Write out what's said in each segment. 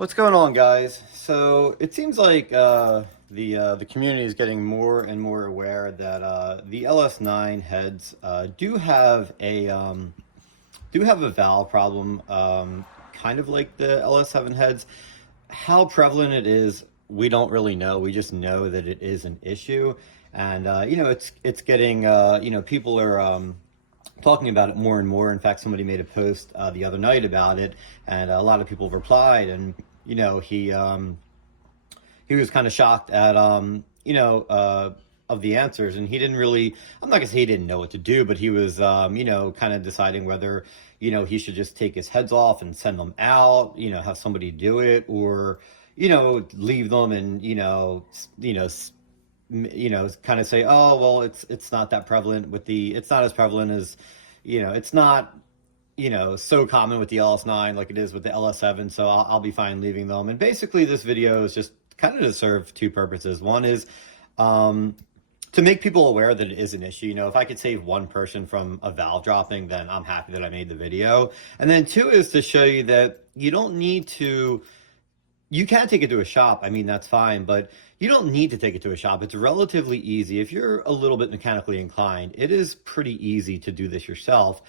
What's going on, guys? So it seems like the community is getting more and more aware that the LS9 heads do have a valve problem, kind of like the LS7 heads. How prevalent it is, we don't really know. We just know that it is an issue, and it's getting people are talking about it more and more. In fact, somebody made a post the other night about it, and a lot of people replied. And he was kind of shocked at of the answers, and he didn't really. I'm not gonna say he didn't know what to do, but he was kind of deciding whether he should just take his heads off and send them out, have somebody do it, or leave them and kind of say, oh well, it's not that prevalent with the, it's not as prevalent as, it's not so common with the LS9 like it is with the LS7, so I'll be fine leaving them. And basically this video is just kind of to serve two purposes. One is to make people aware that it is an issue. If I could save one person from a valve dropping, then I'm happy that I made the video. And then two is to show you that you don't need to, you can take it to a shop. I mean, that's fine, but you don't need to take it to a shop. It's relatively easy. If you're a little bit mechanically inclined, it is pretty easy to do this yourself.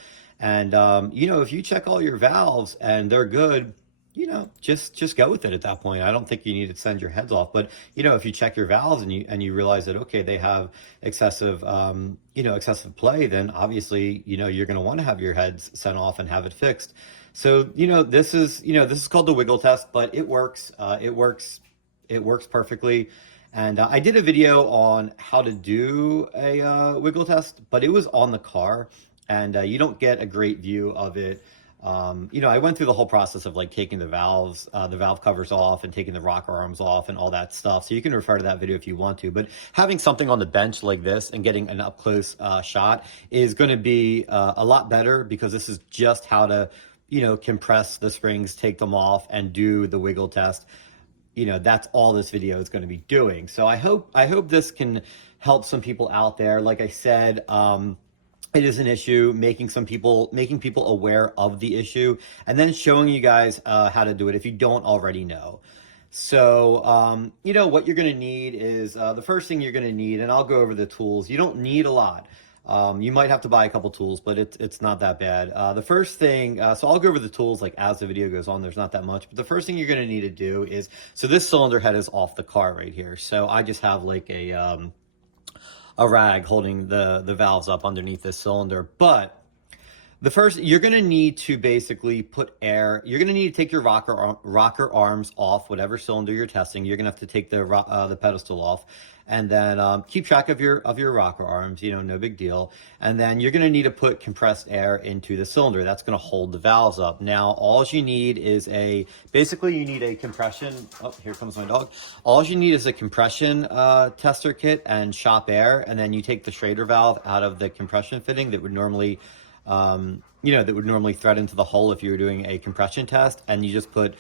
And, if you check all your valves and they're good, just go with it at that point. I don't think you need to send your heads off. But, if you check your valves and you realize that, okay, they have excessive, excessive play, then obviously, you're going to want to have your heads sent off and have it fixed. So, this is called the wiggle test, but it works. It works perfectly. And I did a video on how to do a wiggle test, but it was on the car, and you don't get a great view of it. I went through the whole process of like taking the valve covers off and taking the rocker arms off and all that stuff. So you can refer to that video if you want to, but having something on the bench like this and getting an up close shot is going to be a lot better, because this is just how to, compress the springs, take them off, and do the wiggle test. That's all this video is going to be doing. So I hope this can help some people out there. Like I said, it is an issue, making people aware of the issue, and then showing you guys how to do it if you don't already know. So, what you're going to need is the first thing you're going to need, and I'll go over the tools. You don't need a lot. You might have to buy a couple tools, but it's not that bad. The first thing, so I'll go over the tools like as the video goes on. There's not that much, but the first thing you're going to need to do is, so this cylinder head is off the car right here. So I just have like a rag holding the valves up underneath this cylinder. But the first, you're going to need to basically put air. You're going to need to take your rocker arms off whatever cylinder you're testing. You're going to have to take the pedestal off, and then keep track of your rocker arms. No big deal. And then you're going to need to put compressed air into the cylinder. That's going to hold the valves up. Now, all you need is basically you need a compression. Oh, here comes my dog. All you need is a compression tester kit and shop air, and then you take the Schrader valve out of the compression fitting that would normally thread into the hole if you were doing a compression test, and you just put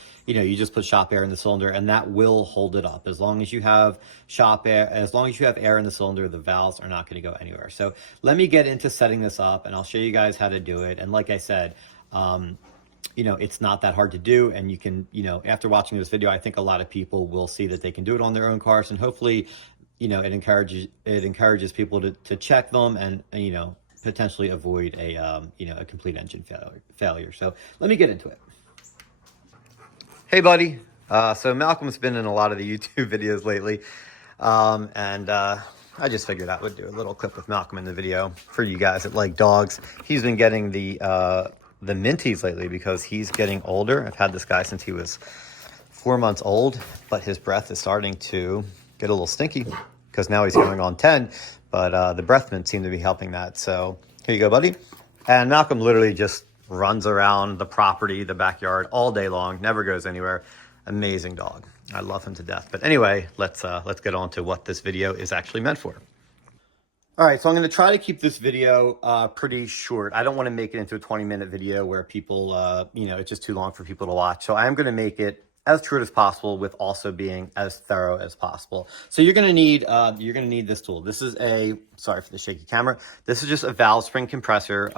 shop air in the cylinder, and that will hold it up. As long as you have shop air, as long as you have air in the cylinder, the valves are not going to go anywhere. So let me get into setting this up, and I'll show you guys how to do it. And like I said, it's not that hard to do, and you can, after watching this video, I think a lot of people will see that they can do it on their own cars, and hopefully, it encourages people to check them and, potentially avoid a complete engine failure. So let me get into it. Hey, buddy. So Malcolm's been in a lot of the YouTube videos lately, and I just figured I would do a little clip with Malcolm in the video for you guys that like dogs. He's been getting the Minties lately because he's getting older. I've had this guy since he was 4 months old, but his breath is starting to get a little stinky because now he's going on 10. But the breath mint seemed to be helping that. So here you go, buddy. And Malcolm literally just runs around the property, the backyard all day long, never goes anywhere. Amazing dog. I love him to death. But anyway, let's get on to what this video is actually meant for. All right, so I'm going to try to keep this video pretty short. I don't want to make it into a 20-minute video where people, it's just too long for people to watch. So I am going to make it as short as possible with also being as thorough as possible. So you're going to need this tool. This is sorry for the shaky camera. This is just a valve spring compressor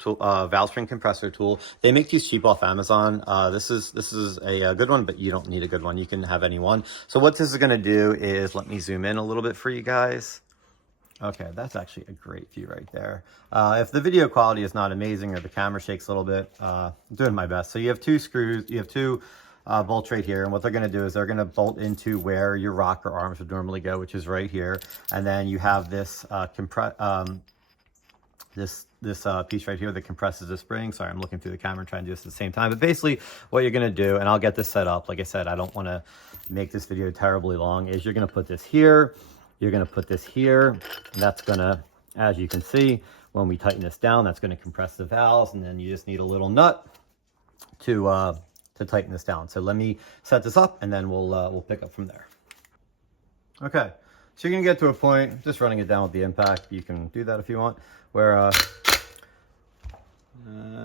tool, valve string compressor tool. They make these cheap off Amazon. This is a good one, but you don't need a good one. You can have any one. So what this is going to do is, let me zoom in a little bit for you guys. Okay, that's actually a great view right there. If the video quality is not amazing or the camera shakes a little bit, I'm doing my best. So you have two screws, you have two bolts right here, and what they're going to do is they're going to bolt into where your rocker arms would normally go, which is right here. And then you have this this piece right here that compresses the spring. Sorry, I'm looking through the camera and trying to do this at the same time. But basically what you're going to do, and I'll get this set up, like I said, I don't want to make this video terribly long, is you're going to put this here, you're going to put this here, and that's going to, as you can see, when we tighten this down, that's going to compress the valves, and then you just need a little nut to tighten this down. So let me set this up, and then we'll pick up from there. Okay, so you're gonna get to a point, just running it down with the impact. You can do that if you want, where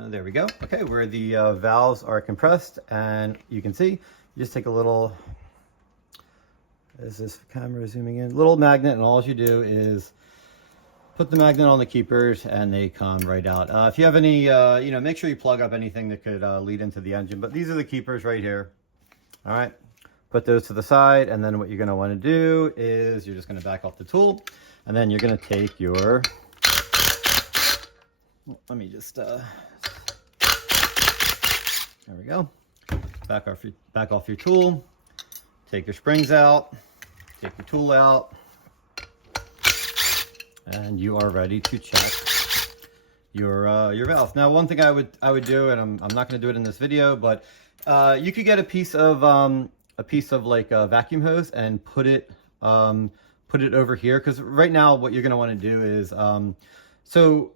there we go. Okay, where the valves are compressed, and you can see, you just take a little, is this camera zooming in? Little magnet, and all you do is put the magnet on the keepers and they come right out. If you have any, you know, make sure you plug up anything that could lead into the engine, but these are the keepers right here. All right, put those to the side, and then what you're gonna wanna do is you're just gonna back off the tool, and then you're gonna take your, let me just, there we go. Back off your tool, take your springs out, take your tool out, and you are ready to check your valve. Now, one thing I would do, and I'm not going to do it in this video, but you could get a piece of like a vacuum hose and put it over here, because right now what you're going to want to do is so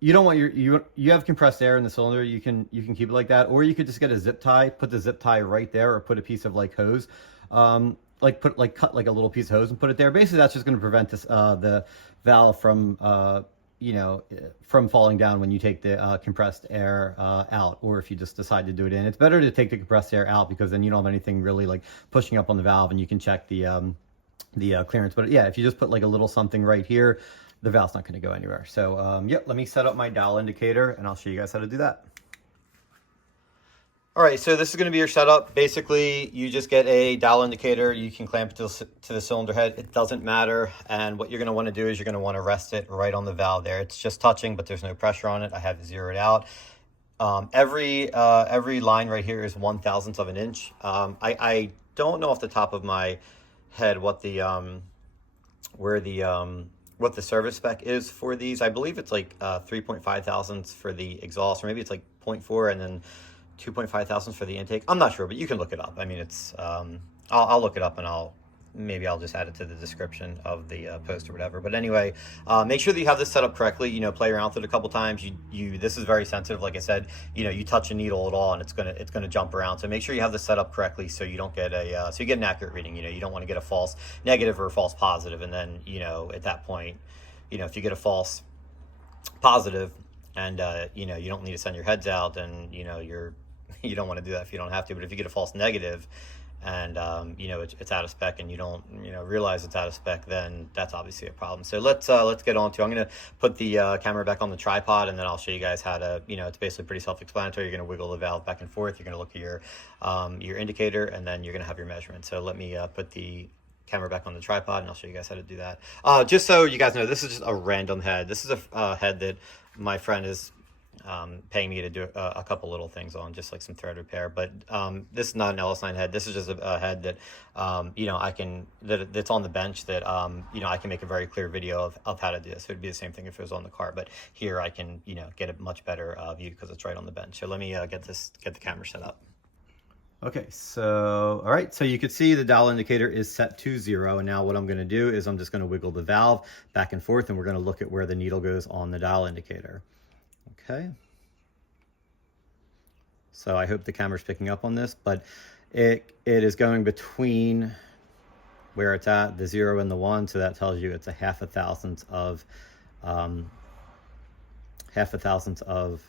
you don't want you have compressed air in the cylinder. You can keep it like that, or you could just get a zip tie, put the zip tie right there, or put a piece of like hose. Cut like a little piece of hose and put it there. Basically, that's just going to prevent this the valve from from falling down when you take the compressed air out, or if you just decide to do it in. It's better to take the compressed air out, because then you don't have anything really like pushing up on the valve, and you can check the clearance. But yeah, if you just put like a little something right here, the valve's not going to go anywhere. So yep, let me set up my dial indicator, and I'll show you guys how to do that. All right, so this is going to be your setup. Basically, you just get a dial indicator. You can clamp it to the cylinder head. It doesn't matter. And what you're going to want to do is you're going to want to rest it right on the valve there. It's just touching, but there's no pressure on it. I have it zeroed out. Every line right here is 1/1000th of an inch. I don't know off the top of my head what the what the service spec is for these. I believe it's like 3.5 thousandths for the exhaust, or maybe it's like 0.4 and then 2.5 thousandths for the intake. I'm not sure, but you can look it up. I mean, it's I'll look it up, and maybe I'll just add it to the description of the post or whatever. But anyway, make sure that you have this set up correctly. You know, play around with it a couple times. This is very sensitive. Like I said, you know, you touch a needle at all, and it's gonna jump around. So make sure you have this set up correctly, so you don't get so you get an accurate reading. You know, you don't want to get a false negative or a false positive, and then, you know, at that point, you know, if you get a false positive, and you know, you don't need to send your heads out, and you know, you don't want to do that if you don't have to. But if you get a false negative, and you know, it's out of spec, and you don't, you know, realize it's out of spec, then that's obviously a problem. So let's get on to, I'm going to put the camera back on the tripod, and then I'll show you guys how to, you know, it's basically pretty self-explanatory. You're going to wiggle the valve back and forth. You're going to look at your indicator, and then you're going to have your measurement. So let me put the camera back on the tripod, and I'll show you guys how to do that. Just so you guys know, this is just a random head. This is a head that my friend is paying me to do a couple little things on, just like some thread repair. But this is not an LS9 head. This is just a head that you know, that's on the bench, that you know, I can make a very clear video of how to do this. It would be the same thing if it was on the car, but here I can, you know, get a much better view because it's right on the bench. So let me get the camera set up. Okay, so all right, so you can see the dial indicator is set to 0, and now what I'm going to do is I'm just going to wiggle the valve back and forth, and we're going to look at where the needle goes on the dial indicator. Okay, so I hope the camera's picking up on this, but it is going between where it's at, the 0 and the 1, so that tells you it's a 1/2 thousandth of 1/2 thousandth of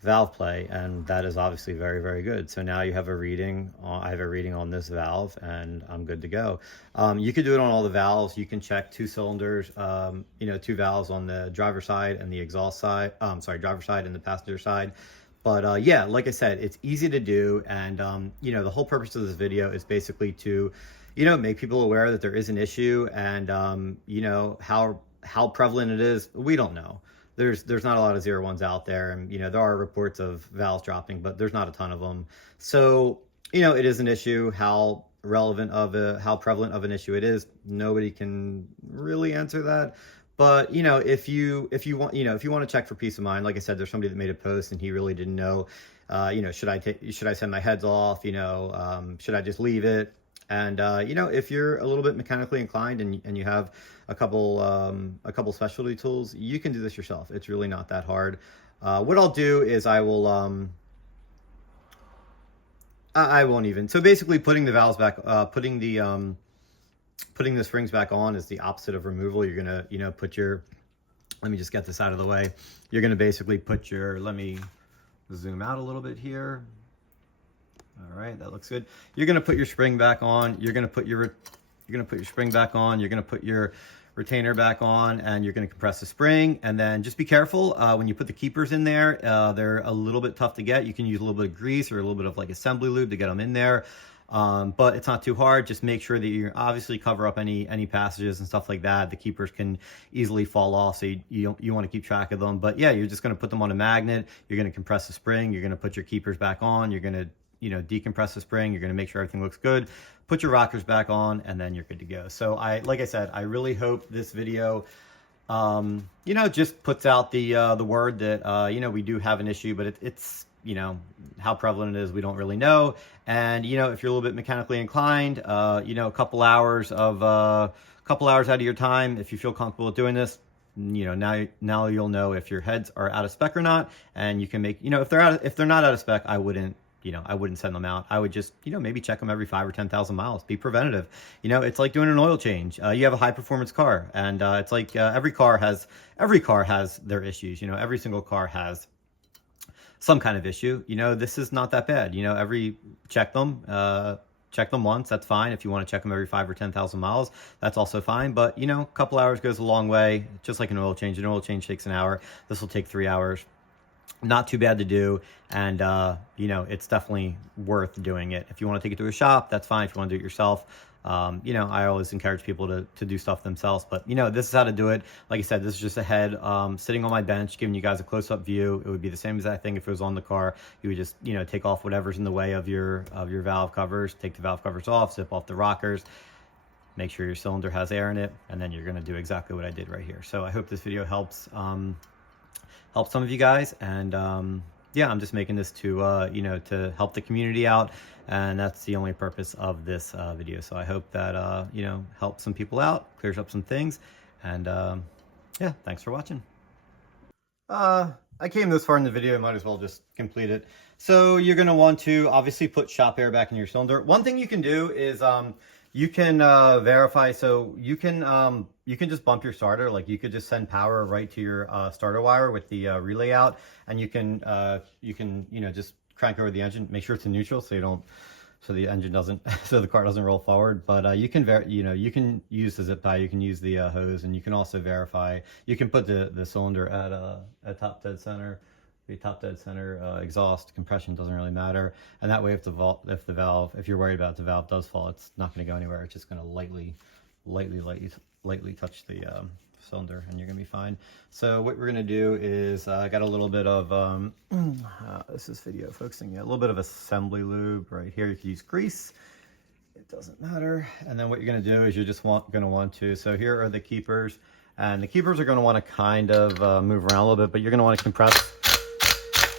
valve play, and that is obviously very, very good. So now you have a reading, I have a reading on this valve, and I'm good to go. You could do it on all the valves. You can check 2 cylinders, you know, 2 valves on the driver's side and the exhaust side, sorry, driver's side and the passenger side. But yeah, like I said, it's easy to do, and you know, the whole purpose of this video is basically to, you know, make people aware that there is an issue, and you know, how prevalent it is, we don't know. There's not a lot of 01s out there, and you know, there are reports of valves dropping, but there's not a ton of them. So you know, it is an issue. How prevalent of an issue it is, nobody can really answer that. But you know, if you want, you know, if you want to check for peace of mind, like I said, there's somebody that made a post and he really didn't know, you know, should I send my heads off, you know, should I just leave it? And you know, if you're a little bit mechanically inclined and you have a couple specialty tools, you can do this yourself. It's really not that hard. What I'll do is I won't even. So basically, putting the valves back, putting the springs back on is the opposite of removal. You're gonna, you know, put your. Let me just get this out of the way. You're gonna basically put your. Let me zoom out a little bit here. All right, that looks good. You're gonna put your spring back on. You're gonna put your spring back on. You're gonna put your retainer back on, and you're gonna compress the spring. And then just be careful when you put the keepers in there. They're a little bit tough to get. You can use a little bit of grease or a little bit of like assembly lube to get them in there. But it's not too hard. Just make sure that you obviously cover up any passages and stuff like that. The keepers can easily fall off, so you want to keep track of them. But yeah, you're just gonna put them on a magnet. You're gonna compress the spring. You're gonna put your keepers back on. You're gonna, you know, decompress the spring. You're going to make sure everything looks good, put your rockers back on, and then you're good to go. So like I said, I really hope this video, you know, just puts out the word that, you know, we do have an issue, but it's, you know, how prevalent it is, we don't really know. And, you know, if you're a little bit mechanically inclined, you know, a couple hours out of your time, if you feel comfortable with doing this, you know, now you'll know if your heads are out of spec or not. And you can make, you know, if they're not out of spec, I wouldn't send them out. I would just, you know, maybe check them every 5 or 10,000 miles. Be preventative. You know, it's like doing an oil change. You have a high performance car, and it's like every car has their issues. You know, every single car has some kind of issue. You know, this is not that bad. You know, check them once. That's fine. If you want to check them every 5 or 10,000 miles, that's also fine. But you know, a couple hours goes a long way. Just like an oil change. An oil change takes an hour. This will take 3 hours. Not too bad to do, and you know, it's definitely worth doing it. If you want to take it to a shop, that's fine. If you want to do it yourself, you know, I always encourage people to do stuff themselves. But you know, this is how to do it. Like I said, this is just a head sitting on my bench, giving you guys a close-up view. It would be the same exact thing if it was on the car. You would just, you know, take off whatever's in the way of your valve covers, take the valve covers off, zip off the rockers, make sure your cylinder has air in it, and then you're going to do exactly what I did right here. So I hope this video helps some of you guys, and yeah, I'm just making this to you know, to help the community out, and that's the only purpose of this video. So I hope that you know, helps some people out, clears up some things, and yeah, thanks for watching. I came this far in the video, I might as well just complete it. So you're going to want to obviously put shop air back in your cylinder. One thing you can do is you can verify. So you can just bump your starter. Like, you could just send power right to your starter wire with the relay out, and you can you know, just crank over the engine, make sure it's in neutral so the engine doesn't, so the car doesn't roll forward. But you can you know, you can use the zip tie, you can use the hose, and you can also verify. You can put the cylinder at top dead center. The top dead center, exhaust, compression, doesn't really matter. And that way, if you're worried about the valve does fall, it's not going to go anywhere. It's just going to lightly touch the cylinder, and you're going to be fine. So what we're going to do is, I got a little bit of, this is video focusing, a little bit of assembly lube right here. You can use grease. It doesn't matter. And then what you're going to do is you're just going to want to, so here are the keepers. And the keepers are going to want to kind of move around a little bit, but you're going to want to compress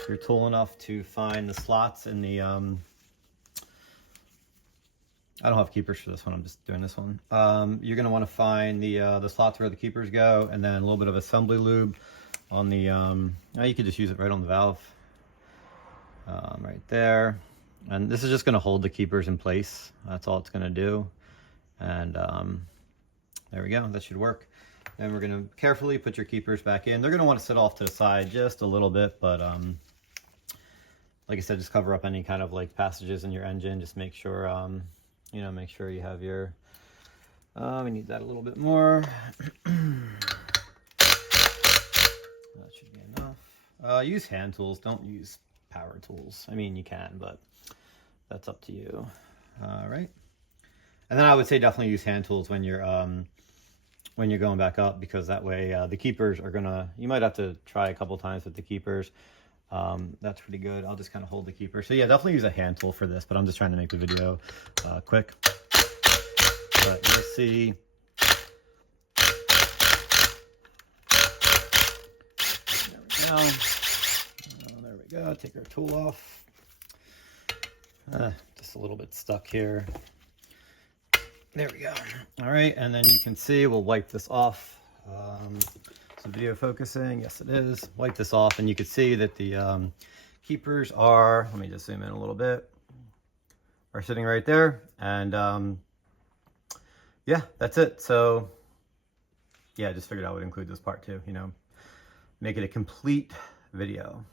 your tool enough to find the slots in the I don't have keepers for this one, I'm just doing this one. You're going to want to find the slots where the keepers go, and then a little bit of assembly lube on the you could just use it right on the valve, right there. And this is just going to hold the keepers in place. That's all it's going to do. And there we go, that should work. Then we're going to carefully put your keepers back in. They're going to want to sit off to the side just a little bit, but like I said, just cover up any kind of like passages in your engine. Just make sure, you know, make sure you have your, we need that a little bit more. That should be enough. Use hand tools, don't use power tools. I mean, you can, but that's up to you. All right. And then I would say definitely use hand tools when you're going back up, because that way the keepers are gonna, you might have to try a couple times with the keepers. That's pretty good. I'll just kind of hold the keeper. So yeah, definitely use a hand tool for this, but I'm just trying to make the video quick. But you'll see. There we go. There we go. Take our tool off. Just a little bit stuck here. There we go. All right, and then you can see we'll wipe this off. So video focusing, yes it is. Wipe this off, and you can see that the keepers are, let me just zoom in a little bit, are sitting right there. And yeah, that's it. So yeah, I just figured I would include this part too, you know, make it a complete video.